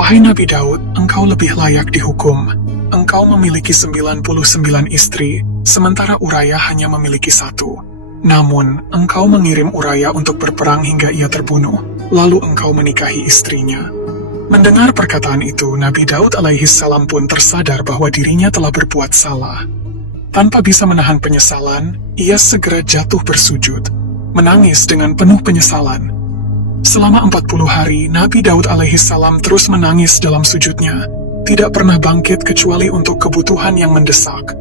"Wahai Nabi Daud, engkau lebih layak dihukum. Engkau memiliki 99 istri, sementara Uraya hanya memiliki satu. Namun, engkau mengirim Uraya untuk berperang hingga ia terbunuh, lalu engkau menikahi istrinya." Mendengar perkataan itu, Nabi Daud alaihissalam pun tersadar bahwa dirinya telah berbuat salah. Tanpa bisa menahan penyesalan, ia segera jatuh bersujud, menangis dengan penuh penyesalan. Selama 40 hari, Nabi Daud alaihissalam terus menangis dalam sujudnya, tidak pernah bangkit kecuali untuk kebutuhan yang mendesak.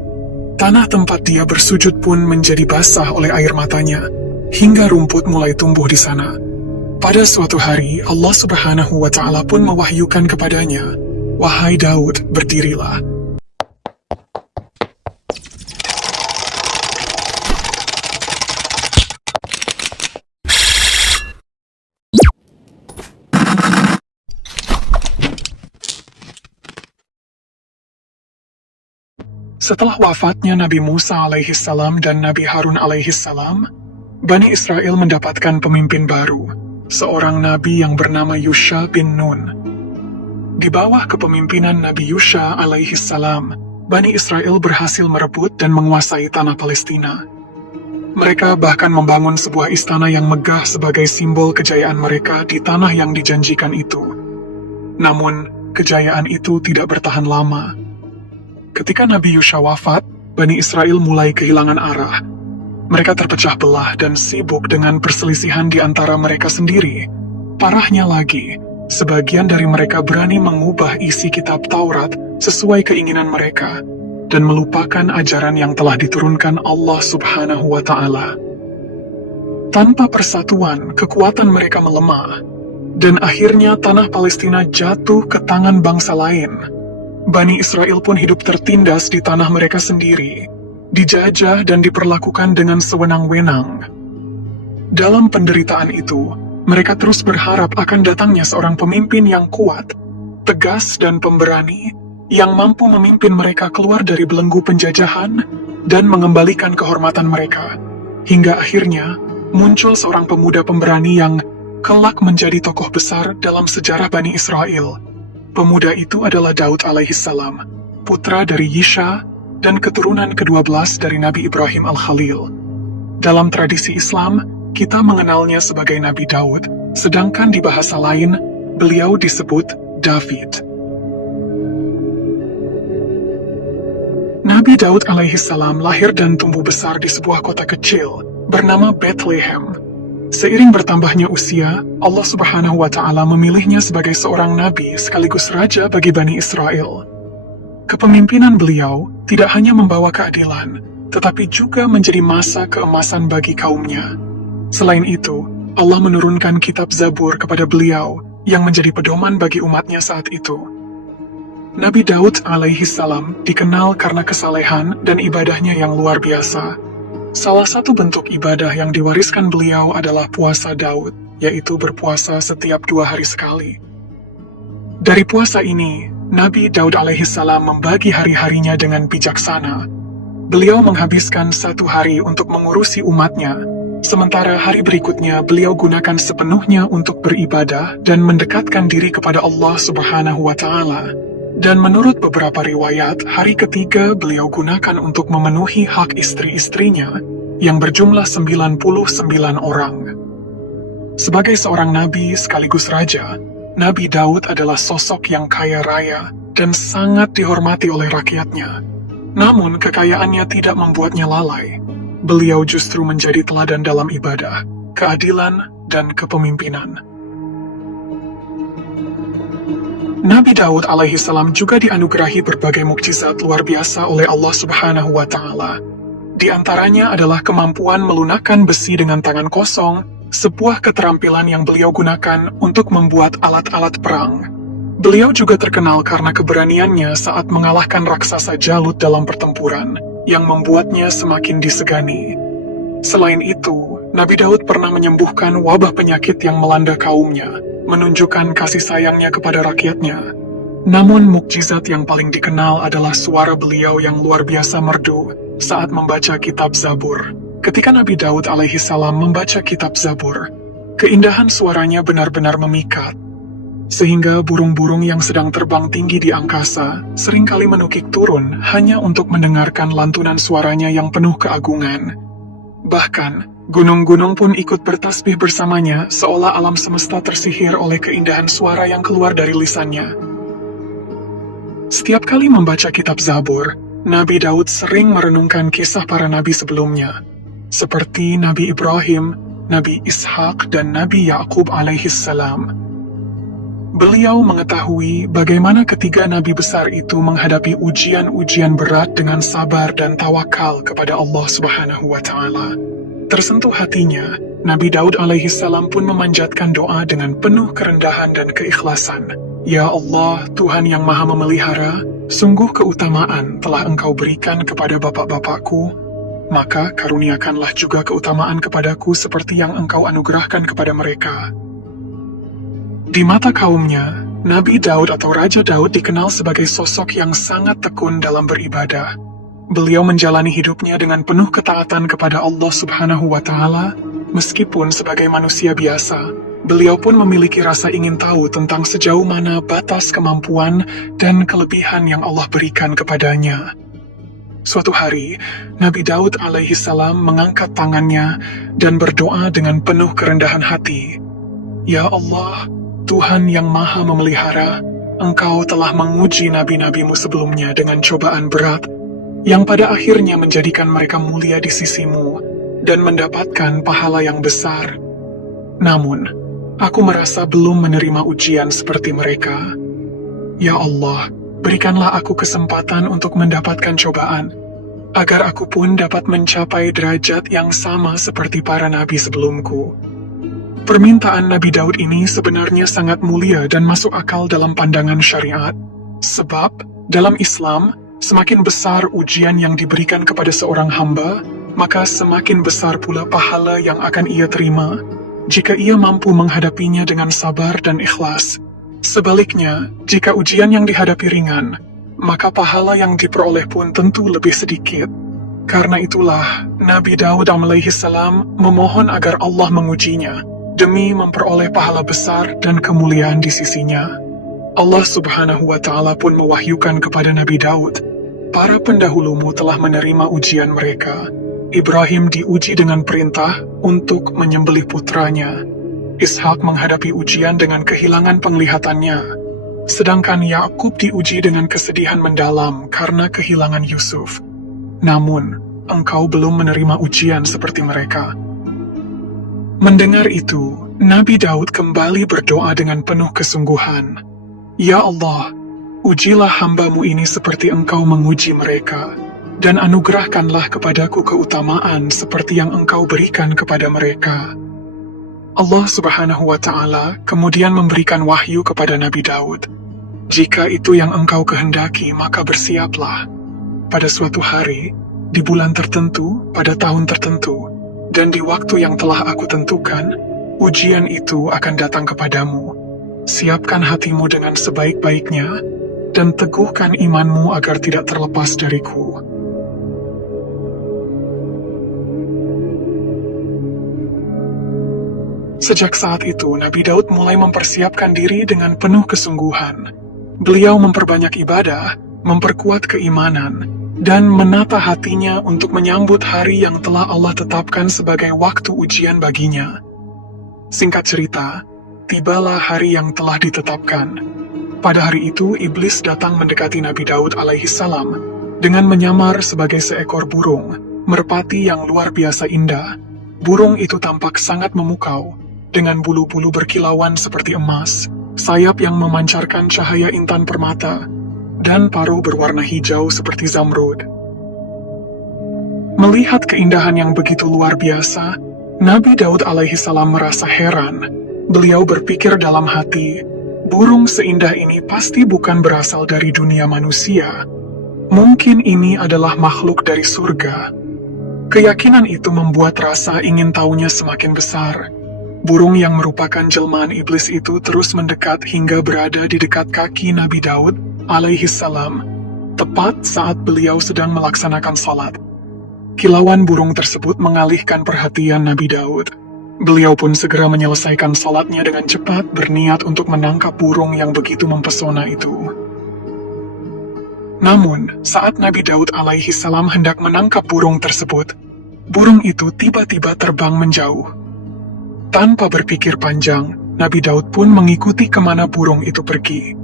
Tanah tempat dia bersujud pun menjadi basah oleh air matanya, hingga rumput mulai tumbuh di sana. Pada suatu hari, Allah Subhanahu wa Ta'ala pun mewahyukan kepadanya, "Wahai Daud, berdirilah." Setelah wafatnya Nabi Musa alaihissalam dan Nabi Harun alaihissalam, Bani Israel mendapatkan pemimpin baru, seorang nabi yang bernama Yusha bin Nun. Di bawah kepemimpinan Nabi Yusha alaihissalam, Bani Israel berhasil merebut dan menguasai tanah Palestina. Mereka bahkan membangun sebuah istana yang megah sebagai simbol kejayaan mereka di tanah yang dijanjikan itu. Namun, kejayaan itu tidak bertahan lama. Ketika Nabi Yusha wafat, Bani Israel mulai kehilangan arah. Mereka terpecah belah dan sibuk dengan perselisihan di antara mereka sendiri. Parahnya lagi, sebagian dari mereka berani mengubah isi kitab Taurat sesuai keinginan mereka dan melupakan ajaran yang telah diturunkan Allah Subhanahu wa Ta'ala. Tanpa persatuan, kekuatan mereka melemah, dan akhirnya tanah Palestina jatuh ke tangan bangsa lain. Bani Israel pun hidup tertindas di tanah mereka sendiri, dijajah dan diperlakukan dengan sewenang-wenang. Dalam penderitaan itu, mereka terus berharap akan datangnya seorang pemimpin yang kuat, tegas dan pemberani, yang mampu memimpin mereka keluar dari belenggu penjajahan dan mengembalikan kehormatan mereka. Hingga akhirnya, muncul seorang pemuda pemberani yang kelak menjadi tokoh besar dalam sejarah Bani Israel. Pemuda itu adalah Daud alaihissalam, putra dari Yisha dan keturunan ke-12 dari Nabi Ibrahim al-Khalil. Dalam tradisi Islam, kita mengenalnya sebagai Nabi Daud, sedangkan di bahasa lain, beliau disebut David. Nabi Daud alaihissalam lahir dan tumbuh besar di sebuah kota kecil bernama Bethlehem. Seiring bertambahnya usia, Allah Subhanahu wa Ta'ala memilihnya sebagai seorang nabi sekaligus raja bagi Bani Israel. Kepemimpinan beliau tidak hanya membawa keadilan, tetapi juga menjadi masa keemasan bagi kaumnya. Selain itu, Allah menurunkan kitab Zabur kepada beliau yang menjadi pedoman bagi umatnya saat itu. Nabi Daud alaihissalam dikenal karena kesalehan dan ibadahnya yang luar biasa. Salah satu bentuk ibadah yang diwariskan beliau adalah puasa Daud, yaitu berpuasa setiap 2 hari sekali. Dari puasa ini, Nabi Daud alaihissalam membagi hari-harinya dengan bijaksana. Beliau menghabiskan 1 hari untuk mengurusi umatnya, sementara hari berikutnya beliau gunakan sepenuhnya untuk beribadah dan mendekatkan diri kepada Allah Subhanahu wa Ta'ala. Dan menurut beberapa riwayat, hari ketiga beliau gunakan untuk memenuhi hak istri-istrinya yang berjumlah 99 orang. Sebagai seorang nabi sekaligus raja, Nabi Daud adalah sosok yang kaya raya dan sangat dihormati oleh rakyatnya. Namun kekayaannya tidak membuatnya lalai. Beliau justru menjadi teladan dalam ibadah, keadilan, dan kepemimpinan. Nabi Daud alaihissalam juga dianugerahi berbagai mukjizat luar biasa oleh Allah Subhanahu wa Ta'ala. Di antaranya adalah kemampuan melunakkan besi dengan tangan kosong, sebuah keterampilan yang beliau gunakan untuk membuat alat-alat perang. Beliau juga terkenal karena keberaniannya saat mengalahkan raksasa Jalut dalam pertempuran, yang membuatnya semakin disegani. Selain itu, Nabi Daud pernah menyembuhkan wabah penyakit yang melanda kaumnya, menunjukkan kasih sayangnya kepada rakyatnya. Namun mukjizat yang paling dikenal adalah suara beliau yang luar biasa merdu saat membaca kitab Zabur. Ketika Nabi Daud alaihissalam membaca kitab Zabur, keindahan suaranya benar-benar memikat. sehingga burung-burung yang sedang terbang tinggi di angkasa seringkali menukik turun hanya untuk mendengarkan lantunan suaranya yang penuh keagungan. Bahkan, gunung-gunung pun ikut bertasbih bersamanya seolah alam semesta tersihir oleh keindahan suara yang keluar dari lisannya. Setiap kali membaca kitab Zabur, Nabi Daud sering merenungkan kisah para nabi sebelumnya, seperti Nabi Ibrahim, Nabi Ishak, dan Nabi Yakub alaihissalam. Beliau mengetahui bagaimana ketiga nabi besar itu menghadapi ujian-ujian berat dengan sabar dan tawakal kepada Allah Subhanahu wa Ta'ala. Tersentuh hatinya, Nabi Daud alaihissalam pun memanjatkan doa dengan penuh kerendahan dan keikhlasan. Ya Allah, Tuhan yang Maha Memelihara, sungguh keutamaan telah Engkau berikan kepada bapak-bapakku, maka karuniakanlah juga keutamaan kepadaku seperti yang Engkau anugerahkan kepada mereka. Di mata kaumnya, Nabi Daud atau Raja Daud dikenal sebagai sosok yang sangat tekun dalam beribadah. Beliau menjalani hidupnya dengan penuh ketaatan kepada Allah Subhanahu wa Ta'ala, meskipun sebagai manusia biasa. Beliau pun memiliki rasa ingin tahu tentang sejauh mana batas kemampuan dan kelebihan yang Allah berikan kepadanya. Suatu hari, Nabi Daud alaihissalam mengangkat tangannya dan berdoa dengan penuh kerendahan hati. Ya Allah, Tuhan yang Maha Memelihara, Engkau telah menguji nabi-nabimu sebelumnya dengan cobaan berat, yang pada akhirnya menjadikan mereka mulia di sisimu dan mendapatkan pahala yang besar. Namun, aku merasa belum menerima ujian seperti mereka. Ya Allah, berikanlah aku kesempatan untuk mendapatkan cobaan, agar aku pun dapat mencapai derajat yang sama seperti para nabi sebelumku. Permintaan Nabi Daud ini sebenarnya sangat mulia dan masuk akal dalam pandangan syariat. Sebab, dalam Islam, semakin besar ujian yang diberikan kepada seorang hamba, maka semakin besar pula pahala yang akan ia terima jika ia mampu menghadapinya dengan sabar dan ikhlas. Sebaliknya, jika ujian yang dihadapi ringan, maka pahala yang diperoleh pun tentu lebih sedikit. Karena itulah, Nabi Daud alaihissalam memohon agar Allah mengujinya, demi memperoleh pahala besar dan kemuliaan di sisinya. Allah Subhanahu wa Ta'ala pun mewahyukan kepada Nabi Daud, para pendahulumu telah menerima ujian mereka. Ibrahim diuji dengan perintah untuk menyembelih putranya. Ishak menghadapi ujian dengan kehilangan penglihatannya. Sedangkan Yakub diuji dengan kesedihan mendalam karena kehilangan Yusuf. Namun, engkau belum menerima ujian seperti mereka. Mendengar itu, Nabi Daud kembali berdoa dengan penuh kesungguhan. Ya Allah, ujilah hamba-Mu ini seperti Engkau menguji mereka, dan anugerahkanlah kepadaku keutamaan seperti yang Engkau berikan kepada mereka. Allah Subhanahu wa Ta'ala kemudian memberikan wahyu kepada Nabi Daud. Jika itu yang Engkau kehendaki, maka bersiaplah. Pada suatu hari, di bulan tertentu, pada tahun tertentu, dan di waktu yang telah aku tentukan, ujian itu akan datang kepadamu. Siapkan hatimu dengan sebaik-baiknya, dan teguhkan imanmu agar tidak terlepas dariku. Sejak saat itu, Nabi Daud mulai mempersiapkan diri dengan penuh kesungguhan. Beliau memperbanyak ibadah, memperkuat keimanan, dan menata hatinya untuk menyambut hari yang telah Allah tetapkan sebagai waktu ujian baginya. Singkat cerita, tibalah hari yang telah ditetapkan. Pada hari itu, iblis datang mendekati Nabi Daud alaihissalam dengan menyamar sebagai seekor burung, merpati yang luar biasa indah. Burung itu tampak sangat memukau, dengan bulu-bulu berkilauan seperti emas, sayap yang memancarkan cahaya intan permata, dan paruh berwarna hijau seperti zamrud. Melihat keindahan yang begitu luar biasa, Nabi Daud alaihissalam merasa heran. Beliau berpikir dalam hati, burung seindah ini pasti bukan berasal dari dunia manusia. Mungkin ini adalah makhluk dari surga. Keyakinan itu membuat rasa ingin tahunya semakin besar. Burung yang merupakan jelmaan iblis itu terus mendekat hingga berada di dekat kaki Nabi Daud alaihissalam, tepat saat beliau sedang melaksanakan salat. Kilauan burung tersebut mengalihkan perhatian Nabi Daud. Beliau pun segera menyelesaikan salatnya dengan cepat, berniat untuk menangkap burung yang begitu mempesona itu. Namun, saat Nabi Daud alaihi salam hendak menangkap burung tersebut, burung itu tiba-tiba terbang menjauh. Tanpa berpikir panjang, Nabi Daud pun mengikuti kemana burung itu pergi.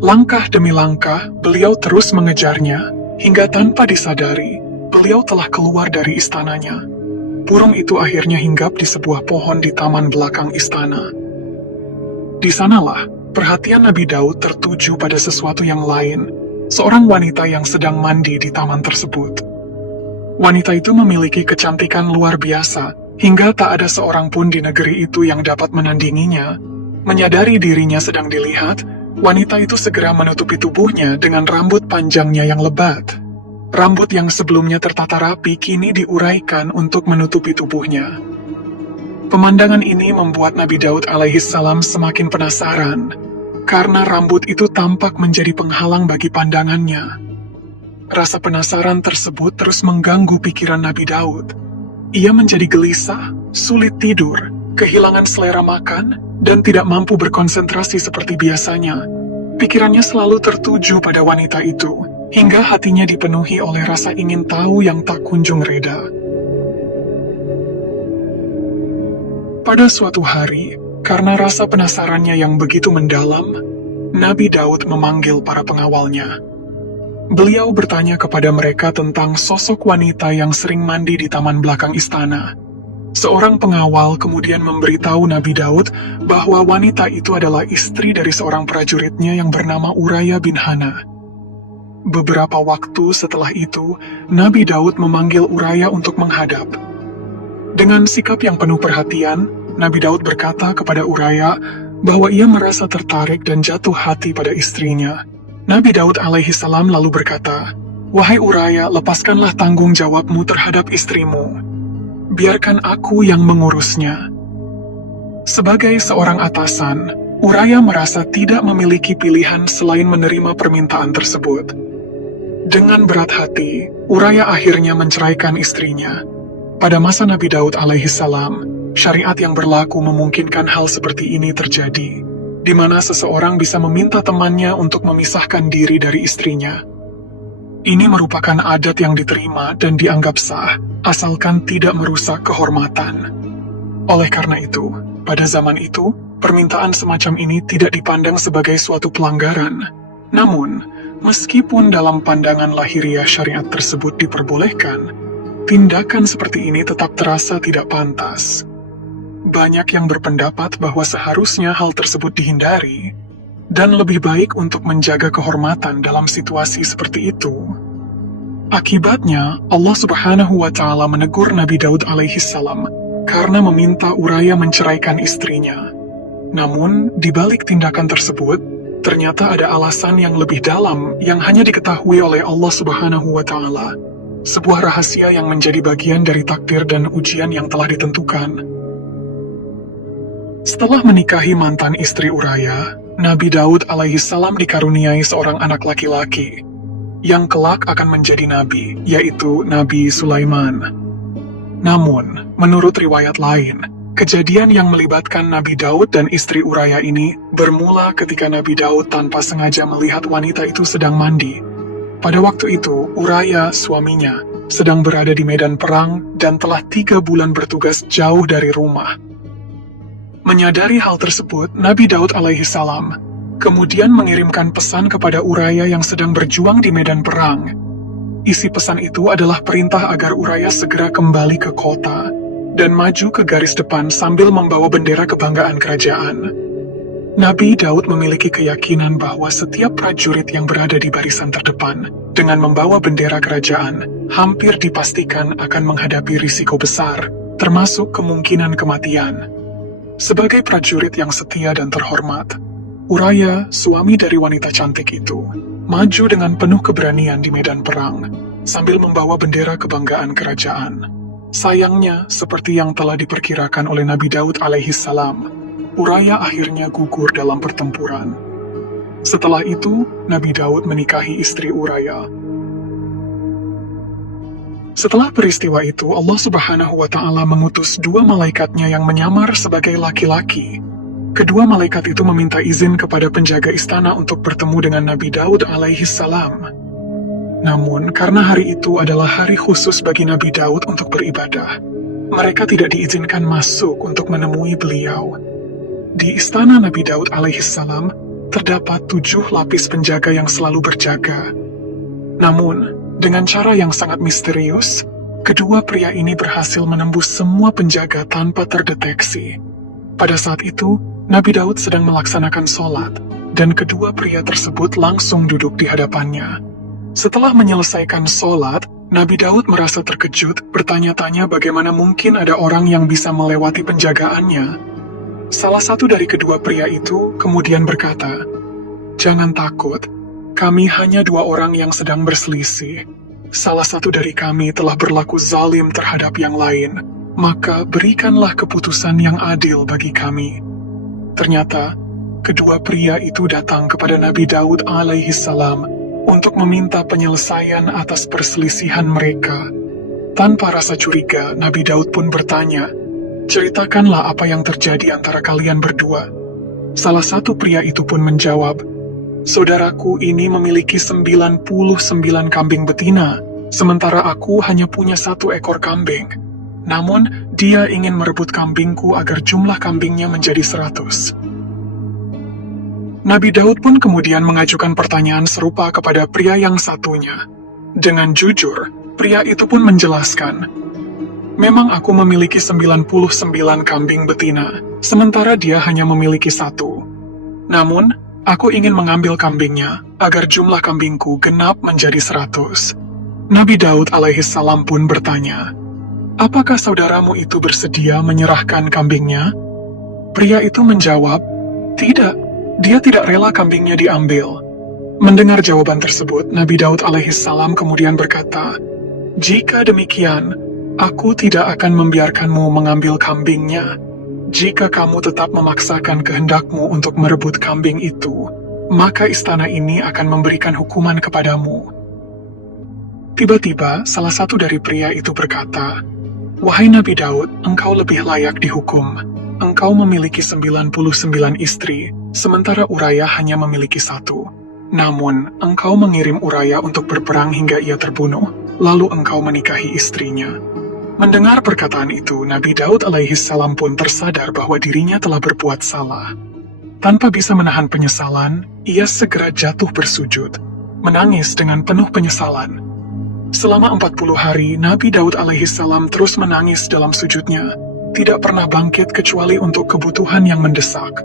Langkah demi langkah, beliau terus mengejarnya, hingga tanpa disadari, beliau telah keluar dari istananya. Burung itu akhirnya hinggap di sebuah pohon di taman belakang istana. Di sanalah, perhatian Nabi Daud tertuju pada sesuatu yang lain, seorang wanita yang sedang mandi di taman tersebut. Wanita itu memiliki kecantikan luar biasa, hingga tak ada seorang pun di negeri itu yang dapat menandinginya. Menyadari dirinya sedang dilihat, wanita itu segera menutupi tubuhnya dengan rambut panjangnya yang lebat. Rambut yang sebelumnya tertata rapi kini diuraikan untuk menutupi tubuhnya. Pemandangan ini membuat Nabi Daud alaihi salam semakin penasaran, karena rambut itu tampak menjadi penghalang bagi pandangannya. Rasa penasaran tersebut terus mengganggu pikiran Nabi Daud. Ia menjadi gelisah, sulit tidur, kehilangan selera makan, dan tidak mampu berkonsentrasi seperti biasanya. Pikirannya selalu tertuju pada wanita itu, hingga hatinya dipenuhi oleh rasa ingin tahu yang tak kunjung reda. Pada suatu hari, karena rasa penasarannya yang begitu mendalam, Nabi Daud memanggil para pengawalnya. Beliau bertanya kepada mereka tentang sosok wanita yang sering mandi di taman belakang istana. Seorang pengawal kemudian memberitahu Nabi Daud bahwa wanita itu adalah istri dari seorang prajuritnya yang bernama Uraya bin Hana. Beberapa waktu setelah itu, Nabi Daud memanggil Uraya untuk menghadap. Dengan sikap yang penuh perhatian, Nabi Daud berkata kepada Uraya bahwa ia merasa tertarik dan jatuh hati pada istrinya. Nabi Daud alaihi salam lalu berkata, "Wahai Uraya, lepaskanlah tanggung jawabmu terhadap istrimu. Biarkan aku yang mengurusnya." Sebagai seorang atasan, Uraya merasa tidak memiliki pilihan selain menerima permintaan tersebut. Dengan berat hati, Uraya akhirnya menceraikan istrinya. Pada masa Nabi Daud alaihi salam, syariat yang berlaku memungkinkan hal seperti ini terjadi, di mana seseorang bisa meminta temannya untuk memisahkan diri dari istrinya. Ini merupakan adat yang diterima dan dianggap sah, asalkan tidak merusak kehormatan. Oleh karena itu, pada zaman itu, permintaan semacam ini tidak dipandang sebagai suatu pelanggaran. Namun, meskipun dalam pandangan lahiriah syariat tersebut diperbolehkan, tindakan seperti ini tetap terasa tidak pantas. Banyak yang berpendapat bahwa seharusnya hal tersebut dihindari, dan lebih baik untuk menjaga kehormatan dalam situasi seperti itu. Akibatnya, Allah Subhanahu wa Ta'ala menegur Nabi Daud alaihi salam karena meminta Uraya menceraikan istrinya. Namun, di balik tindakan tersebut, ternyata ada alasan yang lebih dalam yang hanya diketahui oleh Allah Subhanahu wa Ta'ala. Sebuah rahasia yang menjadi bagian dari takdir dan ujian yang telah ditentukan. Setelah menikahi mantan istri Uraya, Nabi Daud alaihi salam dikaruniai seorang anak laki-laki yang kelak akan menjadi nabi, yaitu Nabi Sulaiman. Namun, menurut riwayat lain, kejadian yang melibatkan Nabi Daud dan istri Uraya ini bermula ketika Nabi Daud tanpa sengaja melihat wanita itu sedang mandi. Pada waktu itu, Uraya, suaminya, sedang berada di medan perang dan telah 3 bulan bertugas jauh dari rumah. Menyadari hal tersebut, Nabi Daud alaihi salam kemudian mengirimkan pesan kepada Uraya yang sedang berjuang di medan perang. Isi pesan itu adalah perintah agar Uraya segera kembali ke kota dan maju ke garis depan sambil membawa bendera kebanggaan kerajaan. Nabi Daud memiliki keyakinan bahwa setiap prajurit yang berada di barisan terdepan dengan membawa bendera kerajaan hampir dipastikan akan menghadapi risiko besar, termasuk kemungkinan kematian. Sebagai prajurit yang setia dan terhormat, Uraya, suami dari wanita cantik itu, maju dengan penuh keberanian di medan perang, sambil membawa bendera kebanggaan kerajaan. Sayangnya, seperti yang telah diperkirakan oleh Nabi Daud alaihi salam, Uraya akhirnya gugur dalam pertempuran. Setelah itu, Nabi Daud menikahi istri Uraya. Setelah peristiwa itu, Allah Subhanahu wa Ta'ala mengutus dua malaikatnya yang menyamar sebagai laki-laki. Kedua malaikat itu meminta izin kepada penjaga istana untuk bertemu dengan Nabi Daud alaihi salam. Namun, karena hari itu adalah hari khusus bagi Nabi Daud untuk beribadah, mereka tidak diizinkan masuk untuk menemui beliau. Di istana Nabi Daud alaihi salam, terdapat 7 lapis penjaga yang selalu berjaga. Namun, dengan cara yang sangat misterius, kedua pria ini berhasil menembus semua penjaga tanpa terdeteksi. Pada saat itu, Nabi Daud sedang melaksanakan sholat, dan kedua pria tersebut langsung duduk di hadapannya. Setelah menyelesaikan sholat, Nabi Daud merasa terkejut, bertanya-tanya bagaimana mungkin ada orang yang bisa melewati penjagaannya. Salah satu dari kedua pria itu kemudian berkata, "Jangan takut. Kami hanya 2 orang yang sedang berselisih. Salah satu dari kami telah berlaku zalim terhadap yang lain, maka berikanlah keputusan yang adil bagi kami." Ternyata, kedua pria itu datang kepada Nabi Daud alaihi salam untuk meminta penyelesaian atas perselisihan mereka. Tanpa rasa curiga, Nabi Daud pun bertanya, "Ceritakanlah apa yang terjadi antara kalian berdua." Salah satu pria itu pun menjawab, "Saudaraku ini memiliki 99 kambing betina, sementara aku hanya punya 1 ekor kambing. Namun, dia ingin merebut kambingku agar jumlah kambingnya menjadi 100. Nabi Daud pun kemudian mengajukan pertanyaan serupa kepada pria yang satunya. Dengan jujur, pria itu pun menjelaskan, "Memang aku memiliki 99 kambing betina, sementara dia hanya memiliki 1. Namun, aku ingin mengambil kambingnya, agar jumlah kambingku genap menjadi 100. Nabi Daud alaihi salam pun bertanya, "Apakah saudaramu itu bersedia menyerahkan kambingnya?" Pria itu menjawab, "Tidak, dia tidak rela kambingnya diambil." Mendengar jawaban tersebut, Nabi Daud alaihi salam kemudian berkata, "Jika demikian, aku tidak akan membiarkanmu mengambil kambingnya. Jika kamu tetap memaksakan kehendakmu untuk merebut kambing itu, maka istana ini akan memberikan hukuman kepadamu." Tiba-tiba, salah satu dari pria itu berkata, "Wahai Nabi Daud, engkau lebih layak dihukum. Engkau memiliki 99 istri, sementara Uraya hanya memiliki 1. Namun, engkau mengirim Uraya untuk berperang hingga ia terbunuh, lalu engkau menikahi istrinya." Mendengar perkataan itu, Nabi Daud alaihi salam pun tersadar bahwa dirinya telah berbuat salah. Tanpa bisa menahan penyesalan, ia segera jatuh bersujud, menangis dengan penuh penyesalan. Selama 40 hari, Nabi Daud alaihi salam terus menangis dalam sujudnya, tidak pernah bangkit kecuali untuk kebutuhan yang mendesak.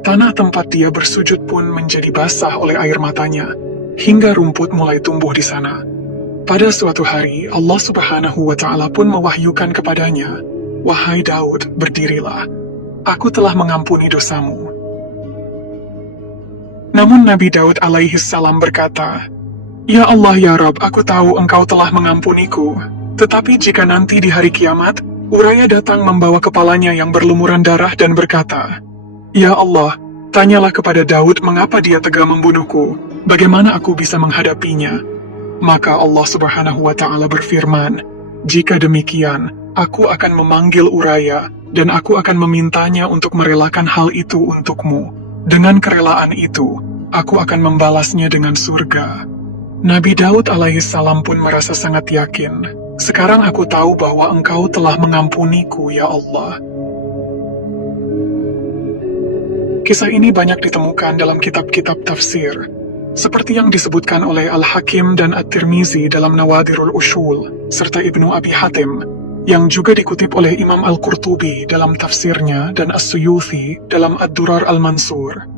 Tanah tempat dia bersujud pun menjadi basah oleh air matanya, hingga rumput mulai tumbuh di sana. Pada suatu hari, Allah Subhanahu wa Ta'ala pun mewahyukan kepadanya, "Wahai Daud, berdirilah. Aku telah mengampuni dosamu." Namun Nabi Daud alaihi salam berkata, "Ya Allah ya Rabb, aku tahu engkau telah mengampuniku. Tetapi jika nanti di hari kiamat, Uraya datang membawa kepalanya yang berlumuran darah dan berkata, 'Ya Allah, tanyalah kepada Daud mengapa dia tega membunuhku. Bagaimana aku bisa menghadapinya?' Maka Allah Subhanahu wa Ta'ala berfirman, 'Jika demikian, aku akan memanggil Uraya, dan aku akan memintanya untuk merelakan hal itu untukmu. Dengan kerelaan itu, aku akan membalasnya dengan surga.'" Nabi Daud alaihi salam pun merasa sangat yakin, "Sekarang aku tahu bahwa engkau telah mengampuniku, ya Allah." Kisah ini banyak ditemukan dalam kitab-kitab tafsir, seperti yang disebutkan oleh Al-Hakim dan At-Tirmizi dalam Nawadirul Ushul, serta Ibnu Abi Hatim, yang juga dikutip oleh Imam Al-Qurtubi dalam tafsirnya dan As-Suyuthi dalam Ad-Durar Al-Mansur.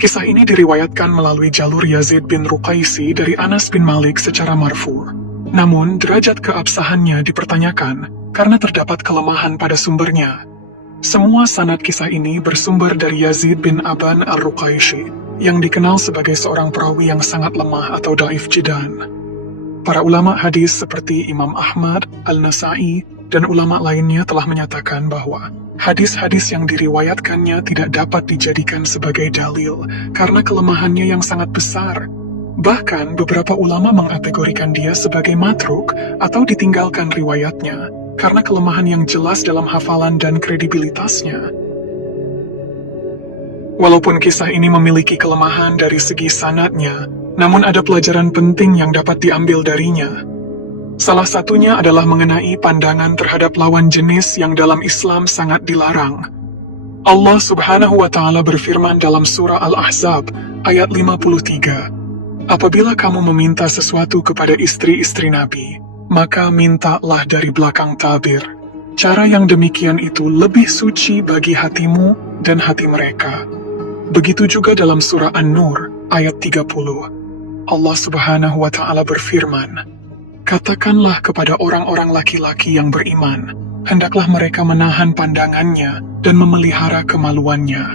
Kisah ini diriwayatkan melalui jalur Yazid bin Ruqaisi dari Anas bin Malik secara marfu'. Namun, derajat keabsahannya dipertanyakan karena terdapat kelemahan pada sumbernya. Semua sanad kisah ini bersumber dari Yazid bin Aban al-Ruqaishi, yang dikenal sebagai seorang perawi yang sangat lemah atau dhaif jiddan. Para ulama hadis seperti Imam Ahmad, Al-Nasai, dan ulama lainnya telah menyatakan bahwa hadis-hadis yang diriwayatkannya tidak dapat dijadikan sebagai dalil karena kelemahannya yang sangat besar. Bahkan beberapa ulama mengategorikan dia sebagai matruk atau ditinggalkan riwayatnya karena kelemahan yang jelas dalam hafalan dan kredibilitasnya. Walaupun kisah ini memiliki kelemahan dari segi sanadnya, namun ada pelajaran penting yang dapat diambil darinya. Salah satunya adalah mengenai pandangan terhadap lawan jenis yang dalam Islam sangat dilarang. Allah Subhanahu wa Ta'ala berfirman dalam surah Al-Ahzab ayat 53, "Apabila kamu meminta sesuatu kepada istri-istri Nabi, maka mintalah dari belakang tabir. Cara yang demikian itu lebih suci bagi hatimu dan hati mereka." Begitu juga dalam surah An-Nur ayat 30. Allah Subhanahu wa Ta'ala berfirman, "Katakanlah kepada orang-orang laki-laki yang beriman, hendaklah mereka menahan pandangannya dan memelihara kemaluannya.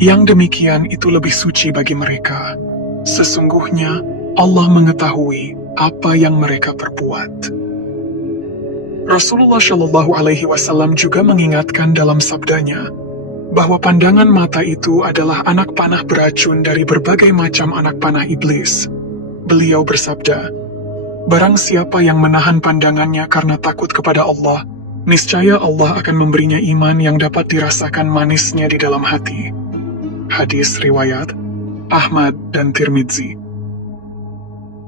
Yang demikian itu lebih suci bagi mereka. Sesungguhnya Allah mengetahui apa yang mereka perbuat." Rasulullah Shallallahu Alaihi Wasallam juga mengingatkan dalam sabdanya bahwa pandangan mata itu adalah anak panah beracun dari berbagai macam anak panah iblis. Beliau bersabda, "Barang siapa yang menahan pandangannya karena takut kepada Allah, niscaya Allah akan memberinya iman yang dapat dirasakan manisnya di dalam hati." Hadis riwayat Ahmad dan Tirmidzi.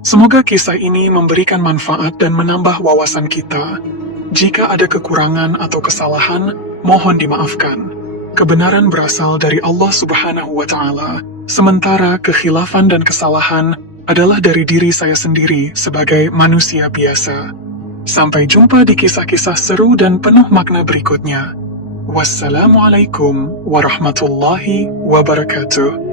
Semoga kisah ini memberikan manfaat dan menambah wawasan kita. Jika ada kekurangan atau kesalahan, mohon dimaafkan. Kebenaran berasal dari Allah Subhanahu wa Ta'ala, sementara kekhilafan dan kesalahan adalah dari diri saya sendiri sebagai manusia biasa. Sampai jumpa di kisah-kisah seru dan penuh makna berikutnya. Wassalamualaikum warahmatullahi wabarakatuh.